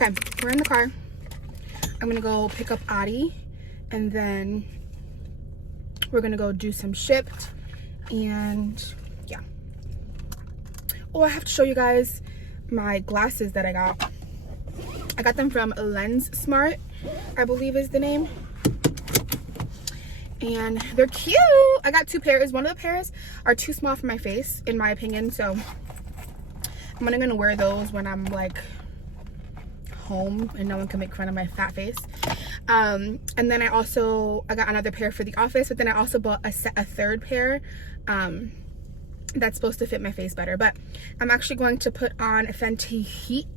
Okay, we're in the car. I'm gonna go pick up Adi, and then we're gonna go do some Shipt, and yeah. Oh, I have to show you guys my glasses that I got. I got them from Lens Smart, I believe is the name. And they're cute. I got 2 pairs. One of the pairs are too small for my face, in my opinion, so I'm only gonna wear those when I'm like home and no one can make fun of my fat face. And then I got another pair for the office, but then I also bought a 3rd pair that's supposed to fit my face better. But I'm actually going to put on a Fenty Heat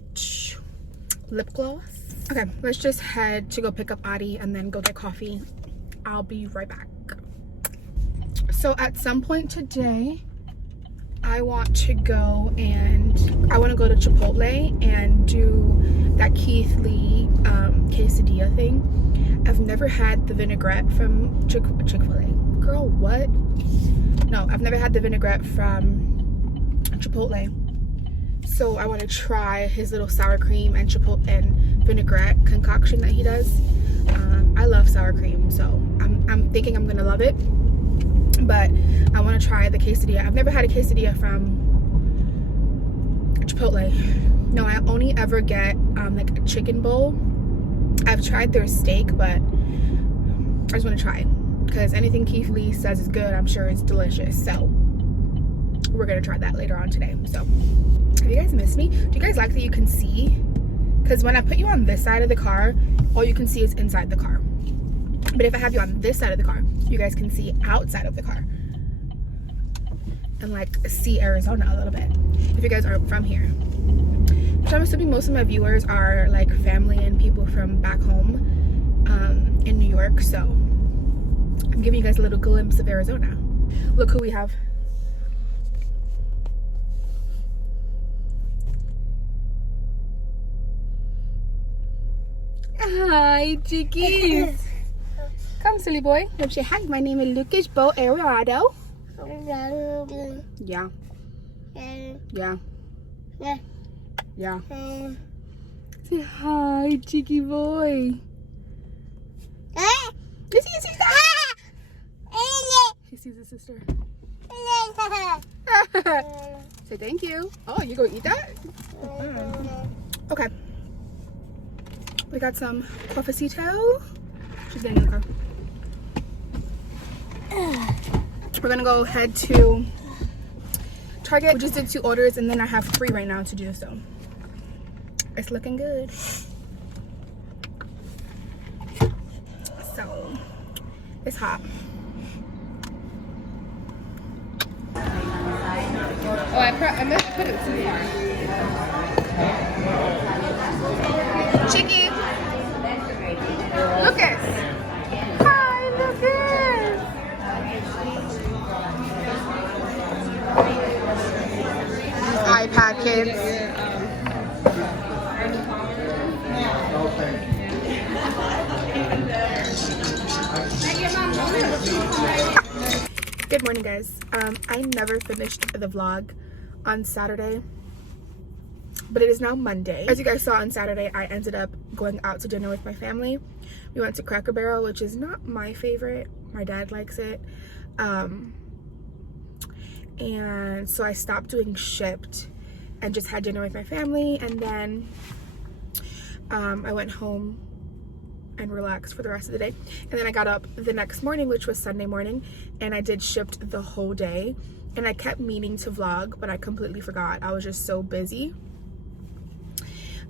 lip gloss. Okay, let's just head to go pick up Adi and then go get coffee. I'll be right back. So at some point today, I want to go to Chipotle and do that Keith Lee quesadilla thing. I've never had the vinaigrette from Chick-fil-A. Girl, what? No, I've never had the vinaigrette from Chipotle. So I want to try his little sour cream and chipotle and vinaigrette concoction that he does. I love sour cream, so I'm thinking I'm gonna love it. But I want to try the quesadilla. I've never had a quesadilla from Chipotle. No, I only ever get like a chicken bowl. I've tried their steak, but I just want to try because anything Keith Lee says is good, I'm sure it's delicious. So we're gonna try that later on today. So have you guys missed me? Do you guys like that you can see? Because when I put you on this side of the car, all you can see is inside the car. But if I have you on this side of the car, you guys can see outside of the car and like see Arizona a little bit if you guys aren't from here. So I'm assuming most of my viewers are like family and people from back home in New York, so I'm giving you guys a little glimpse of Arizona. Look who we have. Hi, chickies. Come, silly boy. Let's say hi. My name is Lucas Bo Arado. Yeah. Yeah. Yeah. Say hi, cheeky boy. You see his sister? He sees his sister. Say thank you. Oh, you go eat that? Okay. We got some cafecito. She's getting in the car. We're gonna go head to Target. We just did 2 orders and then I have 3 right now to do, so it's looking good. So it's hot. Oh, I meant to put it too far. Chicky. Lucas. Hi, Lucas. iPad kids. Good morning, guys. I never finished the vlog on Saturday, but it is now Monday. As you guys saw on Saturday, I ended up going out to dinner with my family. We went to Cracker Barrel, which is not my favorite. My dad likes it. And so I stopped doing Shipt and just had dinner with my family, and then I went home and relaxed for the rest of the day. And then I got up the next morning, which was Sunday morning, and I did Shipt the whole day. And I kept meaning to vlog, but I completely forgot. I was just so busy.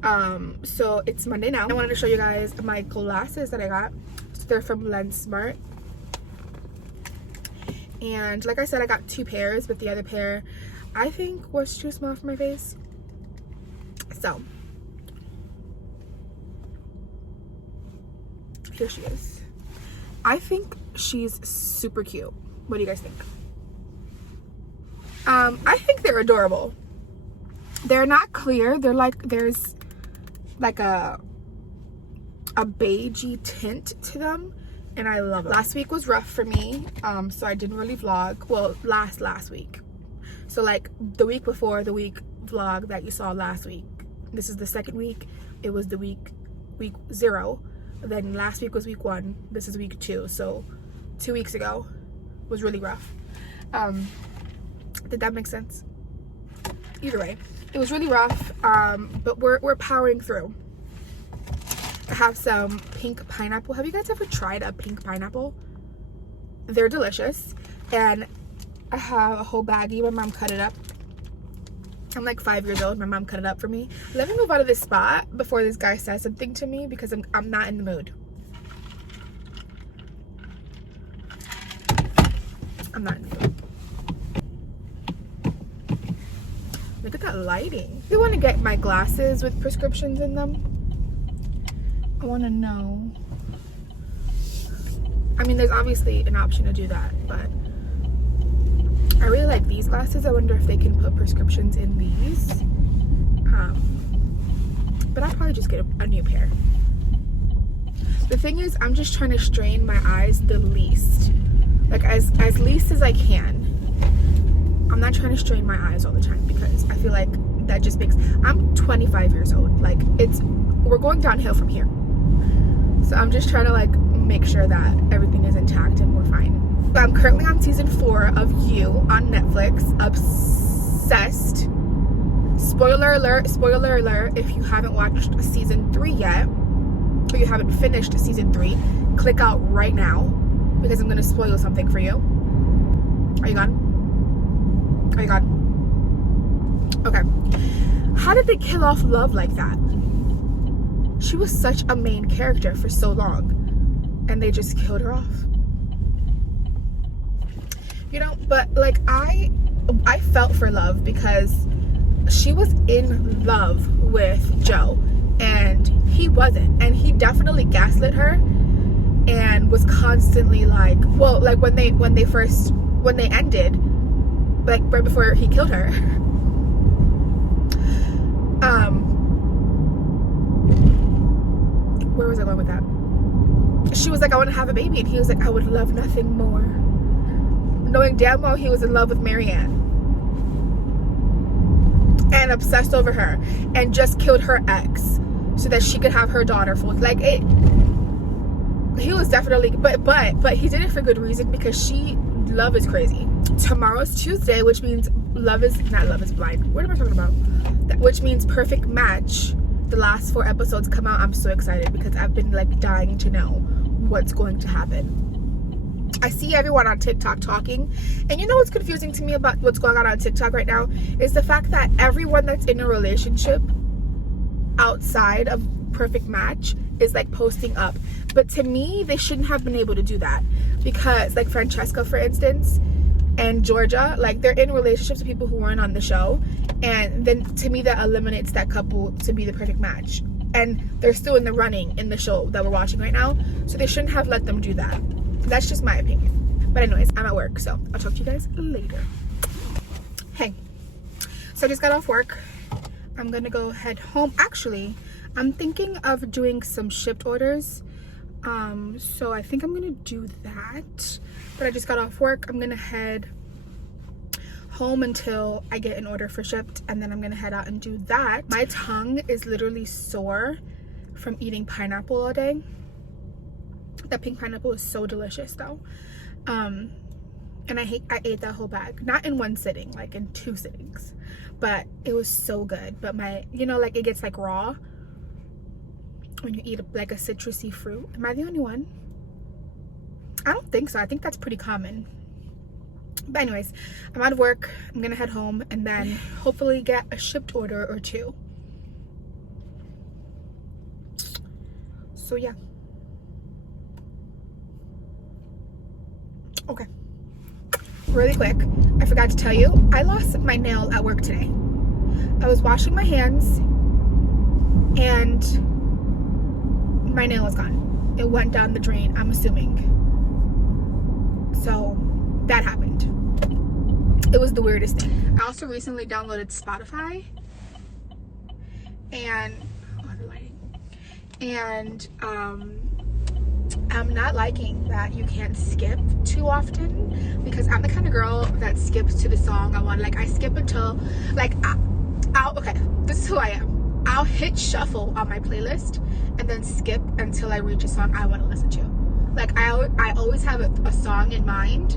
So it's Monday now. I wanted to show you guys my glasses that I got. So they're from Lens Smart. And like I said, I got 2 pairs, but the other pair I think was too small for my face. So here she is. I think she's super cute. What do you guys think? I think they're adorable. They're not clear. They're like, there's like a beigey tint to them, and I love it. Last week was rough for me, so I didn't really vlog. Well, last week. So like the week before the week vlog that you saw last week. This is the second week. it was the week 0. Then last week was week 1. This is week 2. So 2 weeks ago was really rough. Did that make sense? Either way, it was really rough, but we're powering through. I have some pink pineapple. Have you guys ever tried a pink pineapple? They're delicious. And I have a whole baggie. My mom cut it up. I'm like 5 years old. My mom cut it up for me. Let me move out of this spot before this guy says something to me, because I'm not in the mood. I'm not in the mood. Look at that lighting. I want to get my glasses with prescriptions in them. I want to know. I mean, there's obviously an option to do that, but I really like these glasses. I wonder if they can put prescriptions in these. But I'll probably just get a new pair. The thing is, I'm just trying to strain my eyes the least. Like, as least as I can. I'm not trying to strain my eyes all the time, because I feel like that just makes... I'm 25 years old. Like, we're going downhill from here. So I'm just trying to, like, make sure that everything is intact and we're fine. I'm currently on season 4 of You on Netflix. Obsessed. Spoiler alert, if you haven't watched season 3 yet, or you haven't finished season 3, click out right now, because I'm going to spoil something for you. Are you gone? Are you gone? Okay. How did they kill off Love like that? She was such a main character for so long, and they just killed her off. You know, but like I felt for Love, because she was in love with Joe and he wasn't, and he definitely gaslit her and was constantly like, well, like when they ended, like right before he killed her, where was I going with that? She was like, I want to have a baby, and he was like, I would love nothing more, knowing damn well he was in love with Marianne and obsessed over her, and just killed her ex so that she could have her daughter full. Like, it, he was definitely, but he did it for good reason, because Love is crazy. Tomorrow's Tuesday, which means Love is Blind. What am I talking about? Which means Perfect Match. The last 4 episodes come out. I'm so excited, because I've been like dying to know what's going to happen. I see everyone on TikTok talking, and you know what's confusing to me about what's going on TikTok right now is the fact that everyone that's in a relationship outside of Perfect Match is like posting up. But to me, they shouldn't have been able to do that, because like Francesca, for instance, and Georgia, like they're in relationships with people who weren't on the show, and then to me that eliminates that couple to be the perfect match, and they're still in the running in the show that we're watching right now, so they shouldn't have let them do that. That's just my opinion. But anyways, I'm at work, so I'll talk to you guys later. Hey, so I just got off work. I'm gonna go head home. Actually, I'm thinking of doing some shipped orders, so I think I'm gonna do that. But I just got off work. I'm gonna head home until I get an order for shipped, and then I'm gonna head out and do that. My tongue is literally sore from eating pineapple all day. That pink pineapple is so delicious though, and I ate that whole bag, not in one sitting, like in 2 sittings, but it was so good. But you know, like it gets like raw when you eat like a citrusy fruit. Am I the only one? I don't think so. I think that's pretty common. But anyways, I'm out of work. I'm gonna head home and then hopefully get a shipped order or 2. So yeah. Okay, really quick, I forgot to tell you, I lost my nail at work today. I was washing my hands and my nail was gone. It went down the drain, I'm assuming. So that happened. It was the weirdest thing. I also recently downloaded Spotify, and I'm not liking that you can't skip too often, because I'm the kind of girl that skips to the song I want. Like I skip until like okay, this is who I am. I'll hit shuffle on my playlist and then skip until I reach a song I want to listen to. Like I always have a song in mind,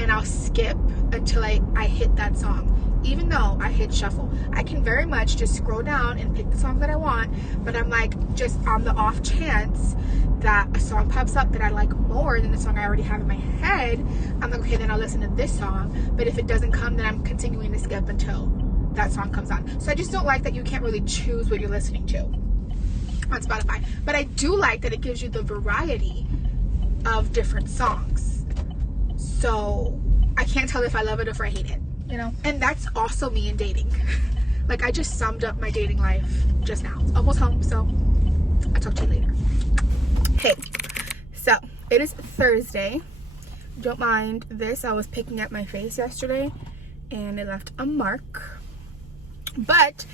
and I'll skip until I hit that song. Even though I hit shuffle, I can very much just scroll down and pick the song that I want, but I'm like, just on the off chance that a song pops up that I like more than the song I already have in my head, I'm like, okay, then I'll listen to this song. But if it doesn't come, then I'm continuing to skip until that song comes on. So I just don't like that you can't really choose what you're listening to on Spotify. But I do like that it gives you the variety of different songs. So I can't tell if I love it or if I hate it, you know? And that's also me in dating. Like, I just summed up my dating life just now. It's almost home, so I'll talk to you later. Hey, so it is Thursday. Don't mind this. I was picking at my face yesterday and it left a mark. But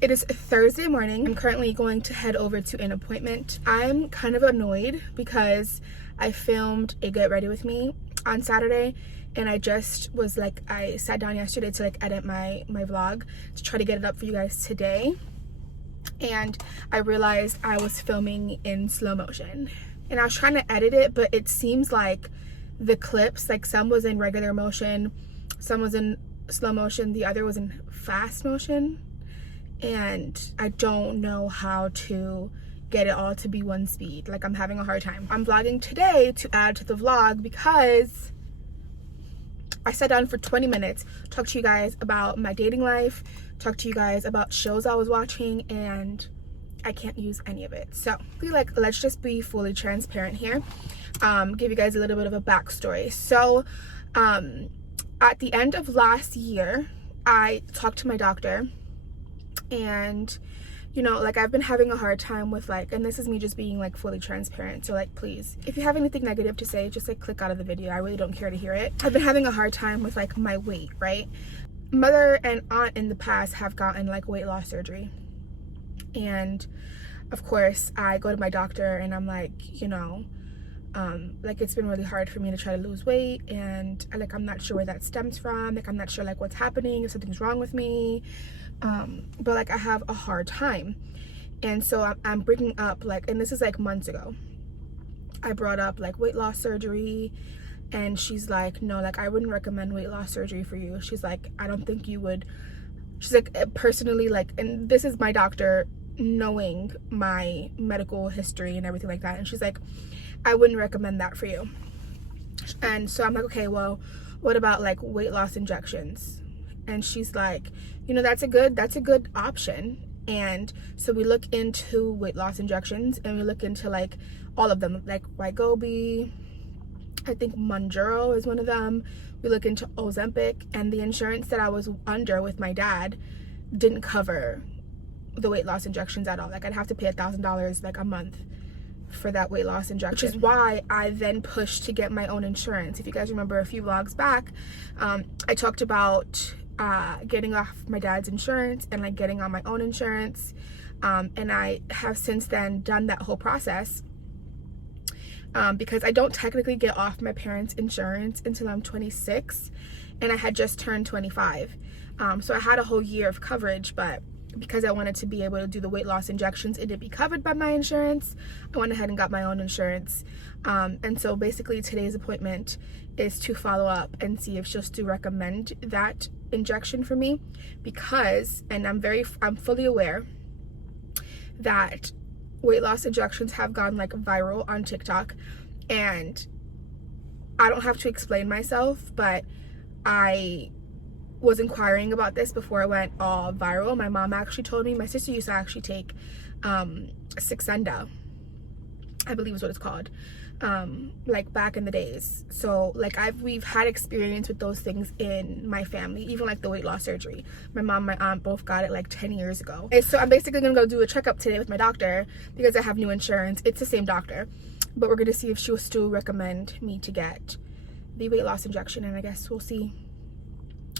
it is Thursday morning. I'm currently going to head over to an appointment. I'm kind of annoyed because I filmed a Get Ready With Me on Saturday, and I just was like, I sat down yesterday to like edit my vlog to try to get it up for you guys today, and I realized I was filming in slow motion, and I was trying to edit it, but it seems like the clips, like some was in regular motion, some was in slow motion, the other was in fast motion, and I don't know how to get it all to be one speed. Like, I'm having a hard time. I'm vlogging today to add to the vlog because I sat down for 20 minutes, talked to you guys about my dating life, talked to you guys about shows I was watching, and I can't use any of it. So, like, let's just be fully transparent here. Give you guys a little bit of a backstory. So, at the end of last year, I talked to my doctor, and you know, like, I've been having a hard time with, like, and this is me just being like fully transparent, so like, please, if you have anything negative to say, just like click out of the video. I really don't care to hear it. I've been having a hard time with like my weight, right? Mother and aunt in the past have gotten like weight loss surgery, and of course I go to my doctor and I'm like, you know, like, it's been really hard for me to try to lose weight, and like, I'm not sure where that stems from. Like, I'm not sure like what's happening, if something's wrong with me, but like, I have a hard time. And so I'm bringing up, like, and this is like months ago, I brought up like weight loss surgery, and she's like, no, like, I wouldn't recommend weight loss surgery for you. She's like, I don't think you would. She's like, personally, like, and this is my doctor knowing my medical history and everything like that, and she's like, I wouldn't recommend that for you. And so I'm like, okay, well, what about like weight loss injections? And she's like, you know, that's a good option. And so we look into weight loss injections, and we look into like all of them, like Wegovy, I think Mounjaro is one of them. We look into Ozempic, and the insurance that I was under with my dad didn't cover the weight loss injections at all. Like, I'd have to pay $1,000 like a month for that weight loss injection, which is why I then pushed to get my own insurance. If you guys remember a few vlogs back, I talked about getting off my dad's insurance and like getting on my own insurance, and I have since then done that whole process, because I don't technically get off my parents' insurance until I'm 26, and I had just turned 25, so I had a whole year of coverage, but because I wanted to be able to do the weight loss injections, it didn't be covered by my insurance. I went ahead and got my own insurance, and so basically today's appointment is to follow up and see if she'll still recommend that injection for me, because, and I'm fully aware that weight loss injections have gone like viral on TikTok, and I don't have to explain myself, but I was inquiring about this before it went all viral. My mom actually told me. My sister used to actually take Saxenda, I believe is what it's called, like back in the days. So like, we've had experience with those things in my family, even like the weight loss surgery. My mom, my aunt both got it like 10 years ago. And so I'm basically gonna go do a checkup today with my doctor because I have new insurance. It's the same doctor, but we're gonna see if she will still recommend me to get the weight loss injection, and I guess we'll see.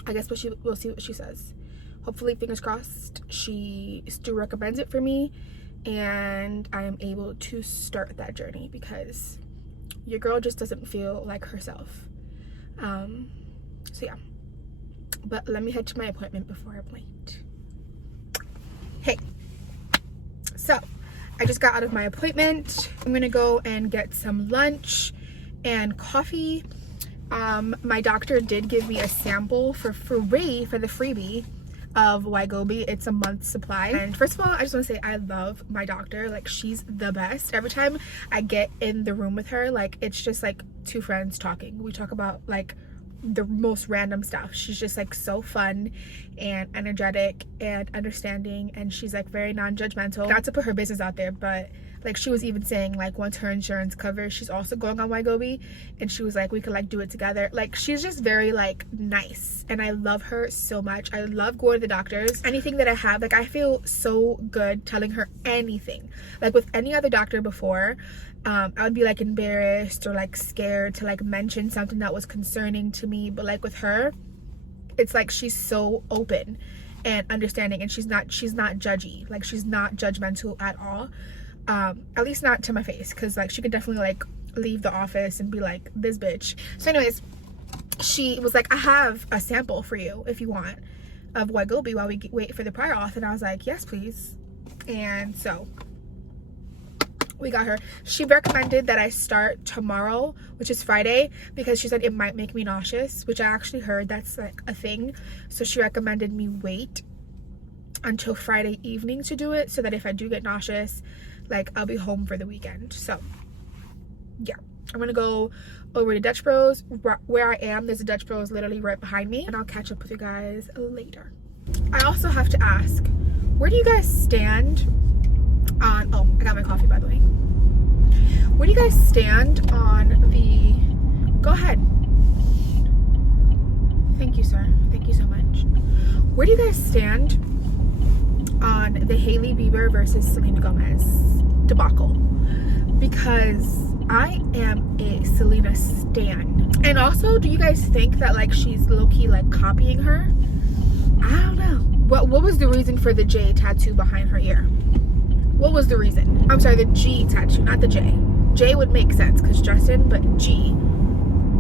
We'll see what she says. Hopefully, fingers crossed, she still recommends it for me, and I am able to start that journey, because your girl just doesn't feel like herself. So yeah, but let me head to my appointment before I'm late. Hey, I just got out of my appointment. I'm gonna go and get some lunch and coffee. My doctor did give me a sample for free for the freebie of Wygobi. It's a month's supply. And first of all, I just want to say I love my doctor. Like, she's the best. Every time I get in the room with her, like, it's just like two friends talking. We talk about like the most random stuff. She's just like so fun and energetic and understanding, and she's like very non-judgmental. Not to put her business out there, but like she was even saying like once her insurance covers, she's also going on Wygobi, and she was like we could like do it together. Like, she's just very like nice, and I love her so much. I love going to the doctors. Anything that I have, like, I feel so good telling her anything. Like with any other doctor before, I would be like embarrassed or like scared to like mention something that was concerning to me, but like with her, it's like she's so open and understanding, and she's not judgy. Like, she's not judgmental at all. At least not to my face, because like she could definitely like leave the office and be like, this bitch. So anyways, she was like, I have a sample for you if you want of Wygobi while we wait for the prior auth. And I was like, yes please. And so we got her. She recommended that I start tomorrow, which is Friday, because she said it might make me nauseous, which I actually heard that's like a thing. So she recommended me wait until Friday evening to do it, so that if I do get nauseous, like, I'll be home for the weekend. So yeah, I'm gonna go over to Dutch Bros. Where I am, there's a Dutch Bros literally right behind me, and I'll catch up with you guys later. I also have to ask, where do you guys stand on, oh, I got my coffee by the way. Where do you guys stand on the, go ahead. Thank you, sir. Thank you so much. Where do you guys stand on the Hailey Bieber versus Selena Gomez debacle? Because I am a Selena stan. And also, do you guys think that like she's low-key like copying her? I don't know. What was the reason for the J tattoo behind her ear? What was the reason? I'm sorry, the G tattoo, not the J. J would make sense because Justin, but G,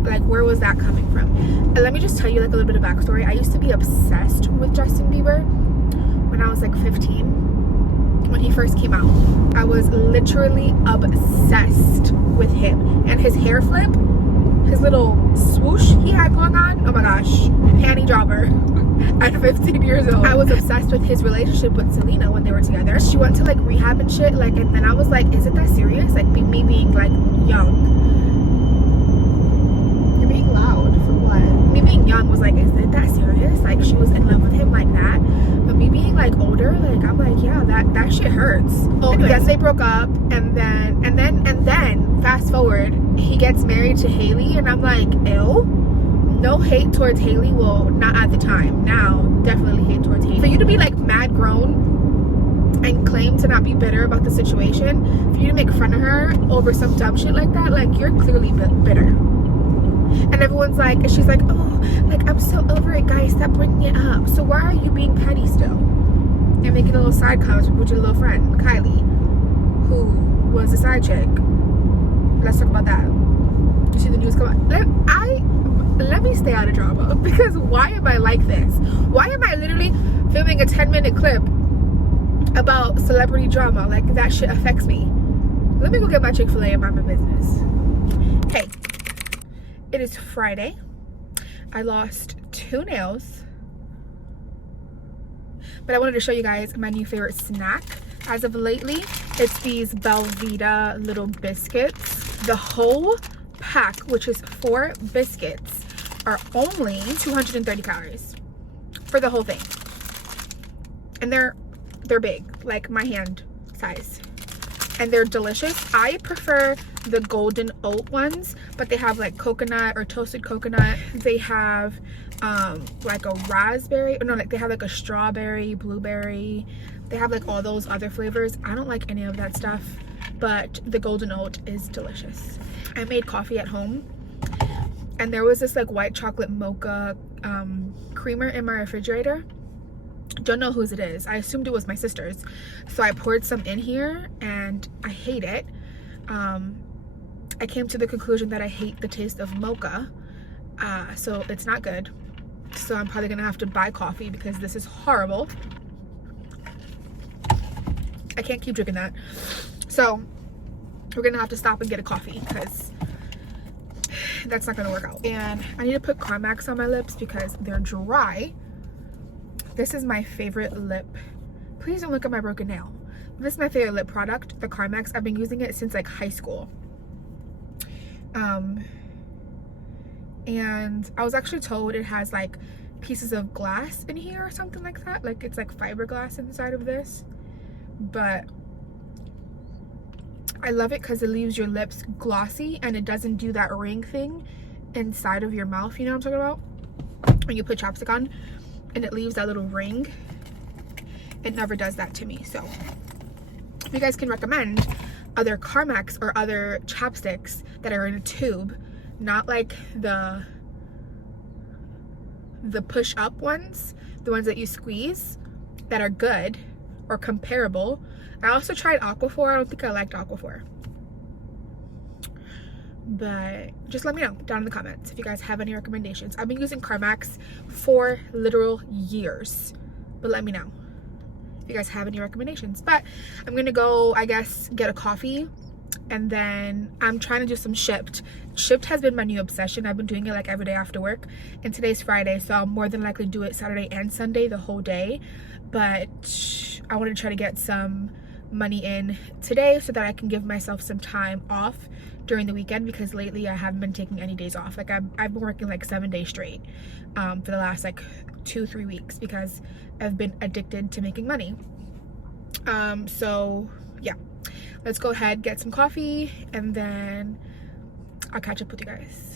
like, where was that coming from? And let me just tell you like a little bit of backstory. I used to be obsessed with Justin Bieber when I was like 15, when he first came out. I was literally obsessed with him. And his hair flip, his little swoosh he had going on, oh my gosh, panty dropper. At 15 years old, I was obsessed with his relationship with Selena when they were together. She went to like rehab and shit, like, and then I was like, is it that serious? Like, me being like young. You're being loud for what? Me being young was like, is it that serious? Like, she was in love with him like that. But me being like older, like, I'm like, yeah, that shit hurts. Oh, yes, they broke up, and then fast forward, he gets married to Hailey, and I'm like, ew. No hate towards Hailey, well, not at the time. Now, definitely hate towards Hailey. For you to be like mad grown and claim to not be bitter about the situation, for you to make fun of her over some dumb shit like that, like, you're clearly bitter. And everyone's like, she's like, oh, like, I'm so over it, guys, stop bringing it up. So why are you being petty still? And making a little side comment with your little friend, Kylie, who was a side chick. Let's talk about that. You see the news come on. Let me stay out of drama, because why am I like this? Why am I literally filming a 10-minute clip about celebrity drama? Like, that shit affects me. Let me go get my Chick-fil-A and mind my business. Hey, it is Friday. I lost 2 nails, but I wanted to show you guys my new favorite snack as of lately. It's these Belvita little biscuits. The whole pack, which is 4 biscuits, are only 230 calories for the whole thing, and they're big, like my hand size, and they're delicious. I prefer the golden oat ones, but they have like coconut or toasted coconut. They have like a raspberry, or no, like they have like a strawberry, blueberry. They have like all those other flavors. I don't like any of that stuff, but the golden oat is delicious. I made coffee at home, and there was this like white chocolate mocha creamer in my refrigerator. Don't know whose it is. I assumed it was my sister's, so I poured some in here, and I hate it. I came to the conclusion that I hate the taste of mocha, so it's not good. So I'm probably gonna have to buy coffee because this is horrible. I can't keep drinking that. So we're gonna have to stop and get a coffee because that's not gonna work out. And I need to put Carmex on my lips because they're dry. This is my favorite lip. Please don't look at my broken nail. This is my favorite lip product, the Carmex. I've been using it since like high school. And I was actually told it has like pieces of glass in here or something like that. Like it's like fiberglass inside of this. But I love it because it leaves your lips glossy and it doesn't do that ring thing inside of your mouth. You know what I'm talking about? When you put chapstick on and it leaves that little ring. It never does that to me. So if you guys can recommend other Carmex or other chapsticks that are in a tube, not like the push up ones, the ones that you squeeze, that are good or comparable. I also tried Aquaphor. I don't think I liked Aquaphor, but just let me know down in the comments if you guys have any recommendations. I've been using Carmex for literal years, but let me know if you guys have any recommendations. But I'm gonna go, I guess, get a coffee, and then I'm trying to do some Shipt. Shipt has been my new obsession. I've been doing it like every day after work, and today's Friday, so I'll more than likely do it Saturday and Sunday, the whole day. But I want to try to get some money in today so that I can give myself some time off during the weekend, because lately I haven't been taking any days off. Like I've been working like 7 days straight for the last like 2-3 weeks because I've been addicted to making money. So yeah, let's go ahead, get some coffee, and then I'll catch up with you guys.